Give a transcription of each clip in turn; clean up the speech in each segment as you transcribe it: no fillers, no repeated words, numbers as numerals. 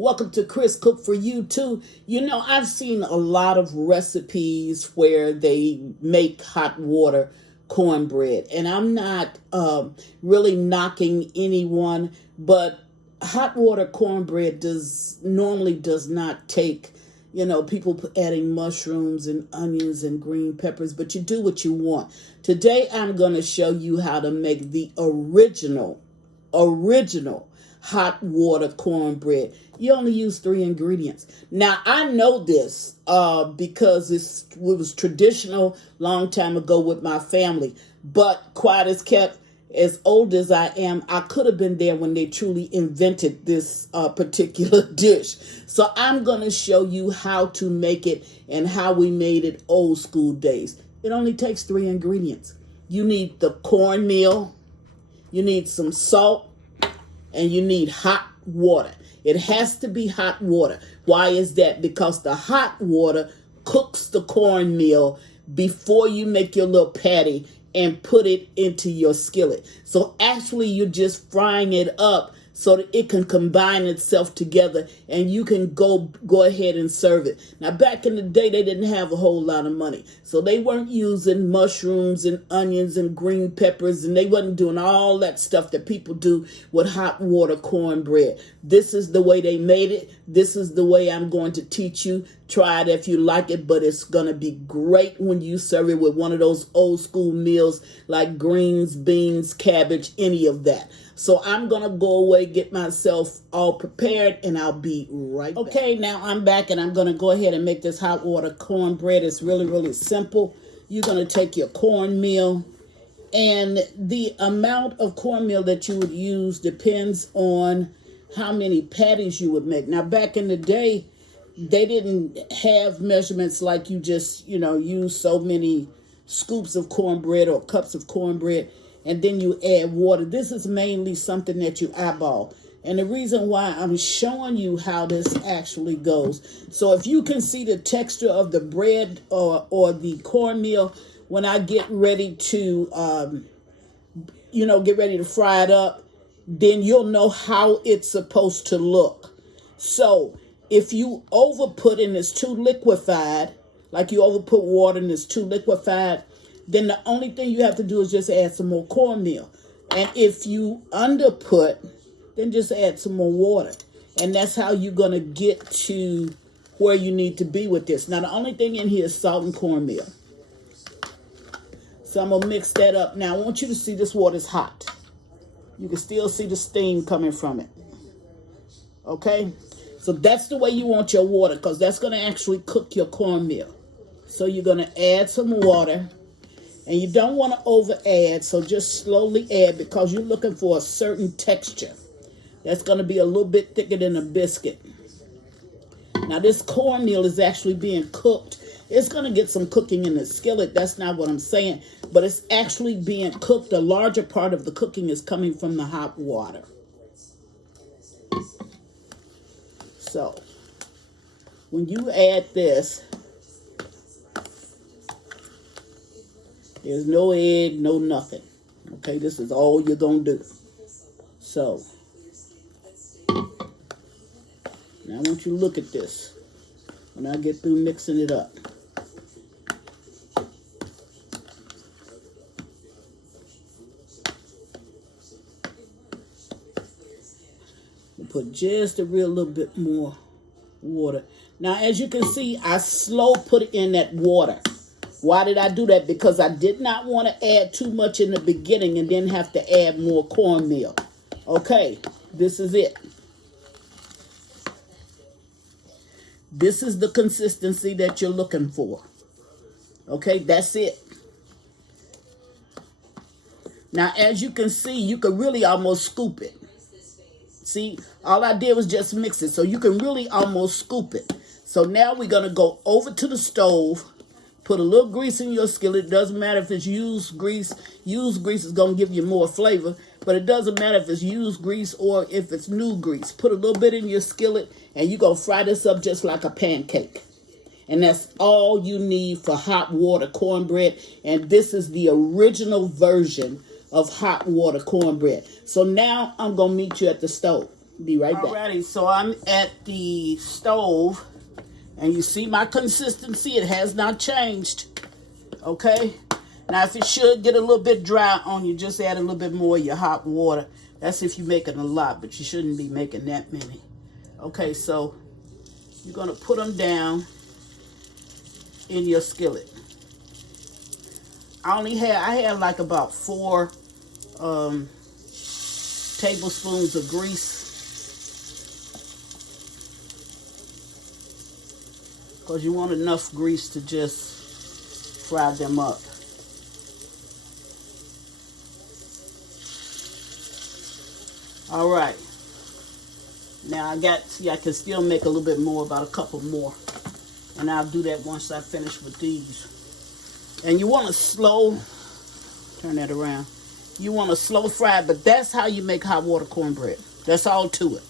Welcome to Chris Cook for You Too. You know, I've seen a lot of recipes where they make hot water cornbread, and I'm not really knocking anyone, but hot water cornbread normally does not take, people adding mushrooms and onions and green peppers, but you do what you want. Today I'm going to show you how to make the original hot water cornbread. You only use 3 ingredients. Now, I know this because it was traditional long time ago with my family, but quiet as kept, as old as I am, I could have been there when they truly invented this particular dish. So I'm going to show you how to make it and how we made it old school days. It only takes 3 ingredients. You need the cornmeal, you need some salt, and you need hot water. It has to be hot water. Why is that? Because the hot water cooks the cornmeal before you make your little patty and put it into your skillet. So actually you're just frying it up so that it can combine itself together and you can go ahead and serve it. Now, back in the day, they didn't have a whole lot of money. So they weren't using mushrooms and onions and green peppers, and they wasn't doing all that stuff that people do with hot water cornbread. This is the way they made it. This is the way I'm going to teach you. Try it if you like it, but it's going to be great when you serve it with one of those old school meals like greens, beans, cabbage, any of that. So I'm going to go away, get myself all prepared, and I'll be right back. Okay, now I'm back, and I'm going to go ahead and make this hot water cornbread. It's really, really simple. You're going to take your cornmeal, and the amount of cornmeal that you would use depends on how many patties you would make. Now, back in the day, they didn't have measurements like you just, use so many scoops of cornbread or cups of cornbread, and then you add water. This is mainly something that you eyeball. And the reason why I'm showing you how this actually goes. So if you can see the texture of the bread or the cornmeal, when I get ready to, get ready to fry it up, then you'll know how it's supposed to look. So if you overput and it's too liquefied, like you overput water and it's too liquefied, then the only thing you have to do is just add some more cornmeal. And if you underput, then just add some more water. And that's how you're going to get to where you need to be with this. Now, the only thing in here is salt and cornmeal. So I'm going to mix that up. Now, I want you to see this water is hot. You can still see the steam coming from it. Okay? So that's the way you want your water, because that's going to actually cook your cornmeal. So you're going to add some water. And you don't want to over add, so just slowly add, because you're looking for a certain texture that's going to be a little bit thicker than a biscuit. Now, this cornmeal is actually being cooked. It's going to get some cooking in the skillet. That's not what I'm saying. But it's actually being cooked. The larger part of the cooking is coming from the hot water. So, when you add this, there's no egg, no nothing. Okay, this is all you're going to do. So, now I want you to look at this when I get through mixing it up. Put just a real little bit more water. Now, as you can see, I slow put it in that water. Why did I do that? Because I did not want to add too much in the beginning and then have to add more cornmeal. Okay, this is it. This is the consistency that you're looking for. Okay, that's it. Now, as you can see, you can really almost scoop it. See, all I did was just mix it, so you can really almost scoop it. So now we're going to go over to the stove. Put a little grease in your skillet. It doesn't matter if it's used grease. Used grease is going to give you more flavor. But it doesn't matter if it's used grease or if it's new grease. Put a little bit in your skillet and you're going to fry this up just like a pancake. And that's all you need for hot water cornbread. And this is the original version of hot water cornbread. So now I'm going to meet you at the stove. Be right back. Alrighty, so I'm at the stove, and you see my consistency. It has not changed. Okay? Now, if it should get a little bit dry on you, just add a little bit more of your hot water. That's if you're making a lot, but you shouldn't be making that many. Okay, so you're going to put them down in your skillet. I have like about 4 tablespoons of grease, because you want enough grease to just fry them up. All right. Now I can still make a little bit more, about a couple more. And I'll do that once I finish with these. And you want to turn that around. You want to slow fry, but that's how you make hot water cornbread. That's all to it.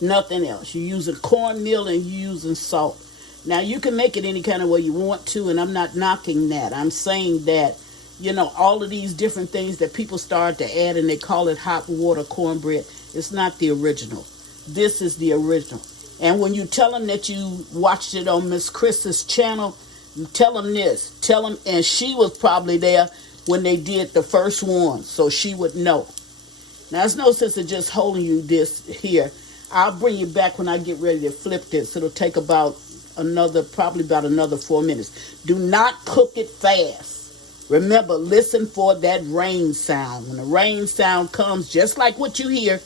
Nothing else. You're using cornmeal and you're using salt. Now, you can make it any kind of way you want to, and I'm not knocking that. I'm saying that, all of these different things that people start to add, and they call it hot water cornbread, it's not the original. This is the original. And when you tell them that you watched it on Miss Chris's channel, you tell them this. Tell them, and she was probably there when they did the first one, so she would know. Now, it's no sense in just holding you this here. I'll bring you back when I get ready to flip this. It'll take probably about another 4 minutes. Do not cook it fast. Remember, listen for that rain sound. When the rain sound comes, just like what you hear,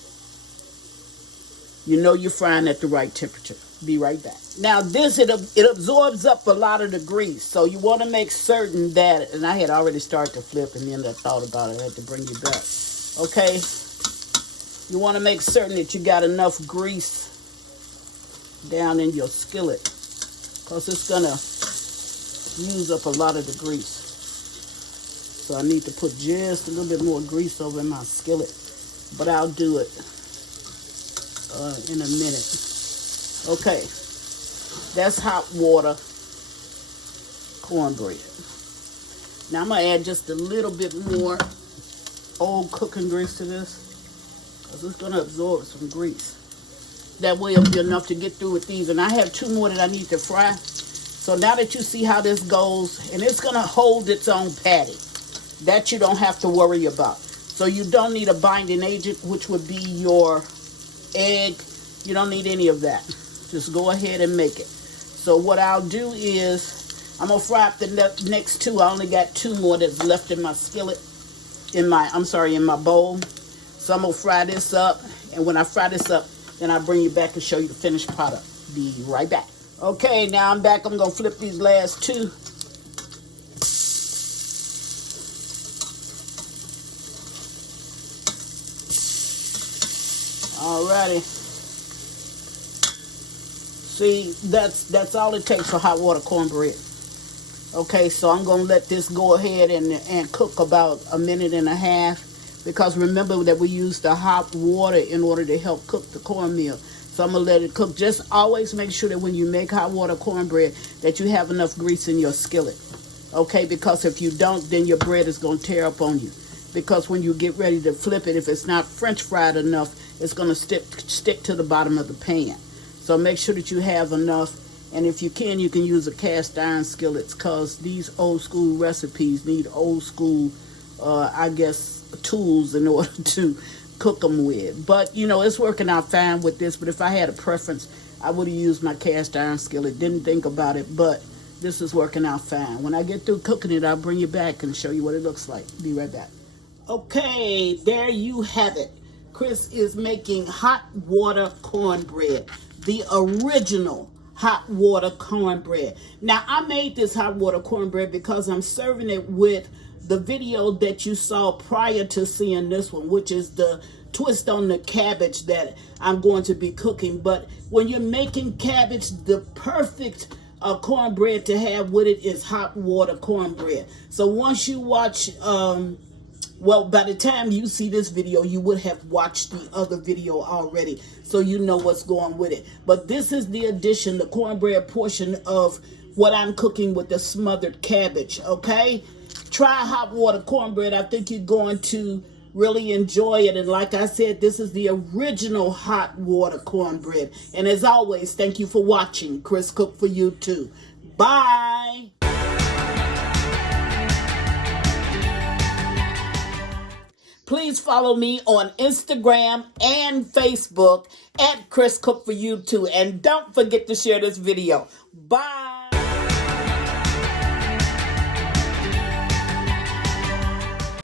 you know you're frying at the right temperature. Be right back. Now this, it absorbs up a lot of the grease. So you want to make certain that, and I had already started to flip and then I thought about it. I had to bring you back. Okay. You want to make certain that you got enough grease down in your skillet, because it's going to use up a lot of the grease. So I need to put just a little bit more grease over in my skillet. But I'll do it in a minute. Okay, that's hot water cornbread. Now I'm going to add just a little bit more old cooking grease to this, because it's going to absorb some grease. That way it'll be enough to get through with these. And I have 2 more that I need to fry. So now that you see how this goes, and it's going to hold its own patty. That you don't have to worry about. So you don't need a binding agent, which would be your egg. You don't need any of that. Just go ahead and make it. So what I'll do is, I'm going to fry up the next 2. I only got 2 more that's left in my skillet, in my bowl. So I'm going to fry this up. And when I fry this up, then I'll bring you back and show you the finished product. Be right back. Okay, now I'm back. I'm going to flip these last 2. Alrighty. See, that's all it takes for hot water cornbread. Okay, so I'm going to let this go ahead and cook about 1.5 minutes, because remember that we use the hot water in order to help cook the cornmeal. So I'm going to let it cook. Just always make sure that when you make hot water cornbread that you have enough grease in your skillet. Okay, because if you don't, then your bread is going to tear up on you. Because when you get ready to flip it, if it's not French fried enough, it's going to stick to the bottom of the pan. So make sure that you have enough. And if you can use a cast iron skillets, because these old school recipes need old school, tools in order to cook them with. But, it's working out fine with this. But if I had a preference, I would have used my cast iron skillet. Didn't think about it, but this is working out fine. When I get through cooking it, I'll bring you back and show you what it looks like. Be right back. Okay, there you have it. Chris is making hot water cornbread, the original hot water cornbread. Now, I made this hot water cornbread because I'm serving it with the video that you saw prior to seeing this one, which is the twist on the cabbage that I'm going to be cooking. But when you're making cabbage, the perfect cornbread to have with it is hot water cornbread. So once you watch, by the time you see this video, you would have watched the other video already, so you know what's going with it. But this is the addition, the cornbread portion of what I'm cooking with the smothered cabbage, okay? Try hot water cornbread. I think you're going to Really enjoy it. And like I said, this is the original hot water cornbread. And as always, thank you for watching. Chris Cook for you too. Bye. Please follow me on Instagram and Facebook at Chris Cook for you too. And don't forget to share this video. Bye.